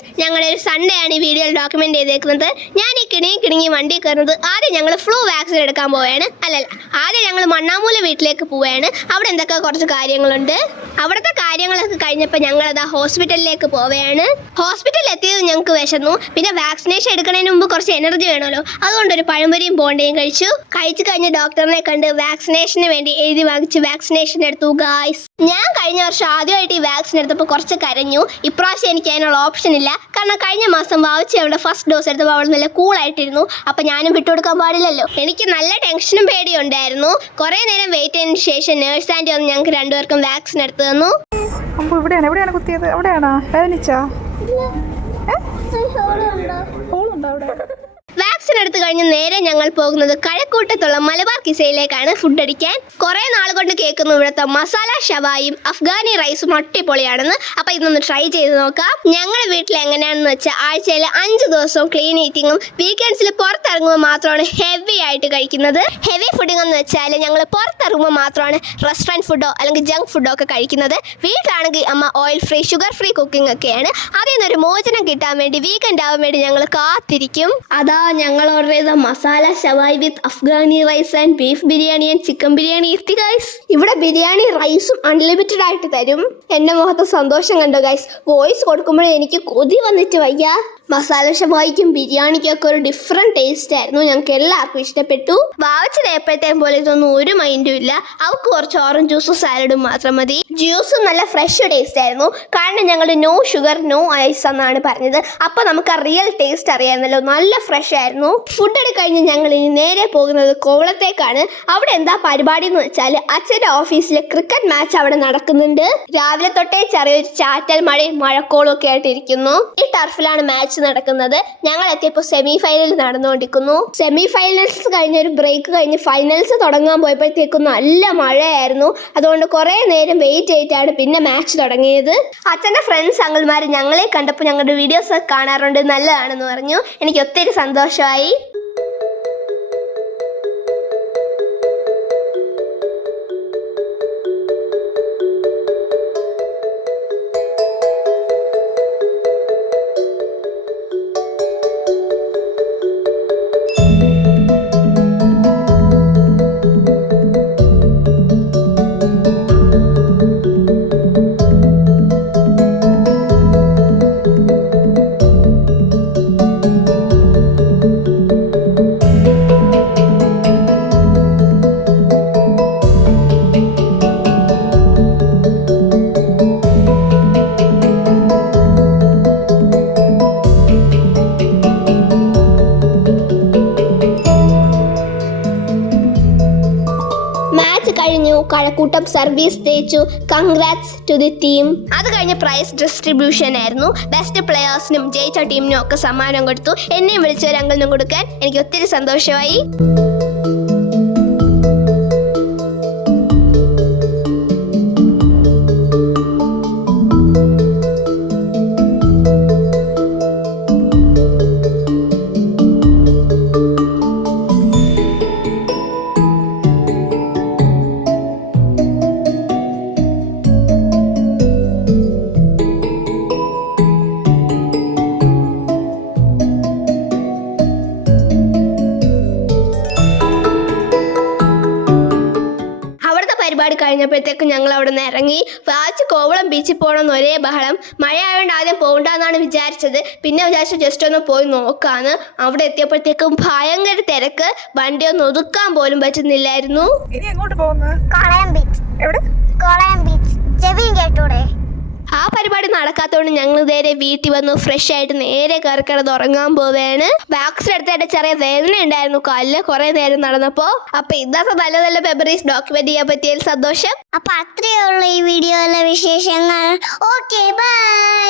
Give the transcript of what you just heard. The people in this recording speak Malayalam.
ഗൈസ്, ഞങ്ങളുടെ ഒരു സൺഡേ ആണ് ഈ വീഡിയോയിൽ ഡോക്യുമെന്റ് ചെയ്തേക്കുന്നത്. ഞാൻ ഈ കിണങ്ങി വണ്ടി കയറുന്നത് ആദ്യം ഞങ്ങൾ ഫ്ലൂ വാക്സിൻ എടുക്കാൻ പോവുകയാണ്. ആദ്യം ഞങ്ങൾ മണ്ണാമൂല വീട്ടിലേക്ക് പോവുകയാണ്. അവിടെ എന്തൊക്കെ കുറച്ച് കാര്യങ്ങളുണ്ട്. അവിടുത്തെ കാര്യങ്ങളൊക്കെ കഴിഞ്ഞപ്പോൾ ഞങ്ങളത് ഹോസ്പിറ്റലിലേക്ക് പോവുകയാണ്. ഹോസ്പിറ്റലിൽ എത്തിയത് ഞങ്ങൾക്ക് വിശന്നു. പിന്നെ വാക്സിനേഷൻ എടുക്കുന്നതിന് മുമ്പ് കുറച്ച് എനർജി വേണമല്ലോ, അതുകൊണ്ട് ഒരു പഴംപൊരിയും ബോണ്ടയും കഴിച്ചു കഴിഞ്ഞ് ഡോക്ടറിനെ കണ്ട് വാക്സിനേഷന് വേണ്ടി എഴുതി വാങ്ങിച്ച് വാക്സിനേഷൻ എടുത്തു. ഗായ്സ്, ഞാൻ കഴിഞ്ഞ വർഷം ആദ്യമായിട്ട് ഈ വാക്സിൻ എടുത്തപ്പോൾ കുറച്ച് കരഞ്ഞു. ഇപ്രാവശ്യം എനിക്ക് അതിനുള്ള ഓപ്ഷൻ ഇല്ല. കാരണം കഴിഞ്ഞ മാസം വാവിച്ച് അവളുടെ ഫസ്റ്റ് ഡോസ് എടുത്തപ്പോൾ അവൾ നല്ല കൂളായിട്ടിരുന്നു. അപ്പം ഞാനും വിട്ടുകൊടുക്കാൻ പാടില്ലല്ലോ. എനിക്ക് നല്ല ടെൻഷനും പേടിയും ഉണ്ടായിരുന്നു. കുറേ നേരം വെയിറ്റ് ചെയ്തതിന് ശേഷം നേഴ്സ് ആൻറ്റി വന്ന് ഞങ്ങൾക്ക് രണ്ടുപേർക്കും വാക്സിൻ എടുത്തു തന്നു. എവിടെയാണ് കുത്തിയത്? അവിടെയാണോ വേദനിച്ചാ? വാക്സിൻ എടുത്തു കഴിഞ്ഞ് നേരെ ഞങ്ങൾ പോകുന്നത് കഴക്കൂട്ടത്തുള്ള മലബാർ കിസയിലേക്കാണ് ഫുഡ് അടിക്കാൻ. കുറേ നാൾ കൊണ്ട് കേൾക്കുന്നു ഇവിടുത്തെ മസാല ഷവായും അഫ്ഗാനി റൈസും അടിപൊളിയാണെന്ന്. അപ്പം ഇതൊന്ന് ട്രൈ ചെയ്ത് നോക്കാം. ഞങ്ങളുടെ വീട്ടിൽ എങ്ങനെയാണെന്ന് വെച്ചാൽ ആഴ്ചയിൽ 5 ദിവസവും ക്ലീൻ ഈറ്റിങ്ങും വീക്കെൻഡ്സിൽ പുറത്തിറങ്ങുമ്പോൾ മാത്രമാണ് ഹെവി ആയിട്ട് കഴിക്കുന്നത്. ഹെവി ഫുഡിംഗ് എന്ന് വെച്ചാൽ ഞങ്ങൾ പുറത്തിറങ്ങുമ്പോൾ മാത്രമാണ് റെസ്റ്റോറൻറ്റ് ഫുഡോ അല്ലെങ്കിൽ ജങ്ക് ഫുഡോ ഒക്കെ കഴിക്കുന്നത്. വീട്ടിലാണെങ്കിൽ അമ്മ oil free sugar free cooking ഒക്കെയാണ്. അതിൽ നിന്നൊരു മോചനം കിട്ടാൻ വേണ്ടി വീക്കെൻഡ് ആവാൻ വേണ്ടി ഞങ്ങൾ കാത്തിരിക്കും. അതാ ഞങ്ങൾ ഓർഡർ ചെയ്ത മസാല ഷവായി with Afghani rice and beef biryani and chicken biryani എത്തി ഗൈസ്. ഇവിടെ ബിരിയാണി റൈസും അൺലിമിറ്റഡ് ആയിട്ട് തരും. എൻ്റെ മുഖത്ത് സന്തോഷം കണ്ടോ ഗൈസ്. വോയിസ് കൊടുക്കുമ്പോഴേ എനിക്ക് കൊതി വന്നിട്ട് വയ്യ. മസാല ഷവായിക്കും ബിരിയാണിക്കും ഒക്കെ ഒരു ഡിഫറെൻറ്റ് ടേസ്റ്റ് ആയിരുന്നു. ഞങ്ങൾക്ക് എല്ലാവർക്കും ഇഷ്ടപ്പെട്ടു. വാവച്ചത് എപ്പോഴത്തേക്കും പോലെ ഇതൊന്നും ഒരു മൈൻഡും ഇല്ല. അവർക്ക് കുറച്ച് ഓറഞ്ച് ജ്യൂസും സാലഡും മാത്രം മതി. ജ്യൂസും നല്ല ഫ്രഷ് ടേസ്റ്റ് ആയിരുന്നു. കാരണം ഞങ്ങൾ നോ ഷുഗർ നോ ഐസ് എന്നാണ് പറഞ്ഞത്. അപ്പോൾ നമുക്ക് ആ റിയൽ ടേസ്റ്റ് അറിയാമായിരുന്നല്ലോ. നല്ല ഫ്രഷ് ആയിരുന്നു. ഫുഡ് എടുത്ത് കഴിഞ്ഞ് ഞങ്ങൾ ഇനി നേരെ പോകുന്നത് കോവളത്തേക്കാണ്. അവിടെ എന്താ പരിപാടി എന്ന് വെച്ചാൽ അച്ഛൻ്റെ ഓഫീസിൽ ക്രിക്കറ്റ് മാച്ച് അവിടെ നടക്കുന്നുണ്ട്. രാവിലെ തൊട്ടേ ചെറിയൊരു ചാറ്റൽ മഴയും മഴക്കോളും ഒക്കെ ആയിട്ട് ഇരിക്കുന്നു. ഈ ടർഫിലാണ് മാച്ച് നടക്കുന്നത്. ഞങ്ങൾ എത്തിയപ്പോൾ സെമി ഫൈനൽ നടന്നുകൊണ്ടിരിക്കുന്നു. സെമി ഫൈനൽസ് കഴിഞ്ഞ ഒരു ബ്രേക്ക് കഴിഞ്ഞ് ഫൈനൽസ് തുടങ്ങാൻ പോയപ്പോഴത്തേക്കും നല്ല മഴയായിരുന്നു. അതുകൊണ്ട് കുറേ നേരം വെയിറ്റ് ചെയ്തിട്ടാണ് പിന്നെ മാച്ച് തുടങ്ങിയത്. അച്ഛൻ്റെ ഫ്രണ്ട്സ് അങ്കിൾമാർ ഞങ്ങളെ കണ്ടപ്പോൾ ഞങ്ങളുടെ വീഡിയോസ് ഒക്കെ കാണാറുണ്ട്, നല്ലതാണെന്ന് പറഞ്ഞു. എനിക്ക് ഒത്തിരി സന്തോഷമായി. കഴിഞ്ഞു. കഴക്കൂട്ടം സർവീസ് തേച്ചു. Congrats to the team. അത് കഴിഞ്ഞ് പ്രൈസ് ഡിസ്ട്രിബ്യൂഷൻ ആയിരുന്നു. ബെസ്റ്റ് പ്ലെയേഴ്സിനും ജയിച്ച ടീമിനും ഒക്കെ സമ്മാനം കൊടുത്തു. എന്നെയും വിളിച്ചൊരു അങ്കിളിനും കൊടുക്കാൻ എനിക്ക് ഒത്തിരി സന്തോഷമായി. പരിപാടി കഴിഞ്ഞപ്പോഴത്തേക്കും ഞങ്ങൾ അവിടെ നിന്ന് ഇറങ്ങി. വാച്ച് കോവളം ബീച്ചിൽ പോകണമെന്ന് ഒരേ ബഹളം. മഴ ആയതുകൊണ്ട് ആദ്യം പോകണ്ടെന്നാണ് വിചാരിച്ചത്. പിന്നെ വിചാരിച്ചു ജസ്റ്റ് ഒന്ന് പോയി നോക്കാന്ന്. അവിടെ എത്തിയപ്പോഴത്തേക്കും ഭയങ്കര തിരക്ക്. വണ്ടി ഒന്ന് ഒതുക്കാൻ പോലും പറ്റുന്നില്ലായിരുന്നു. ആ പരിപാടി നടക്കാത്തതുകൊണ്ട് ഞങ്ങൾ നേരെ വീട്ടിൽ വന്നു. ഫ്രഷ് ആയിട്ട് നേരെ കയറിക്കിടന്ന് ഉറങ്ങാൻ പോവുകയാണ്. വാക്സിൻ എടുത്തായിട്ട് ചെറിയ വേദന ഉണ്ടായിരുന്നു കാലില് കുറെ നേരം നടന്നപ്പോ. അപ്പൊ ഇന്നത്തെ നല്ല നല്ല മെമ്മറീസ് ഡോക്യുമെന്റ് ചെയ്യാൻ പറ്റിയതിൽ സന്തോഷം. അപ്പൊ അത്രയേ ഉള്ളൂ ഈ വീഡിയോയിലെ വിശേഷങ്ങൾ. Okay, by.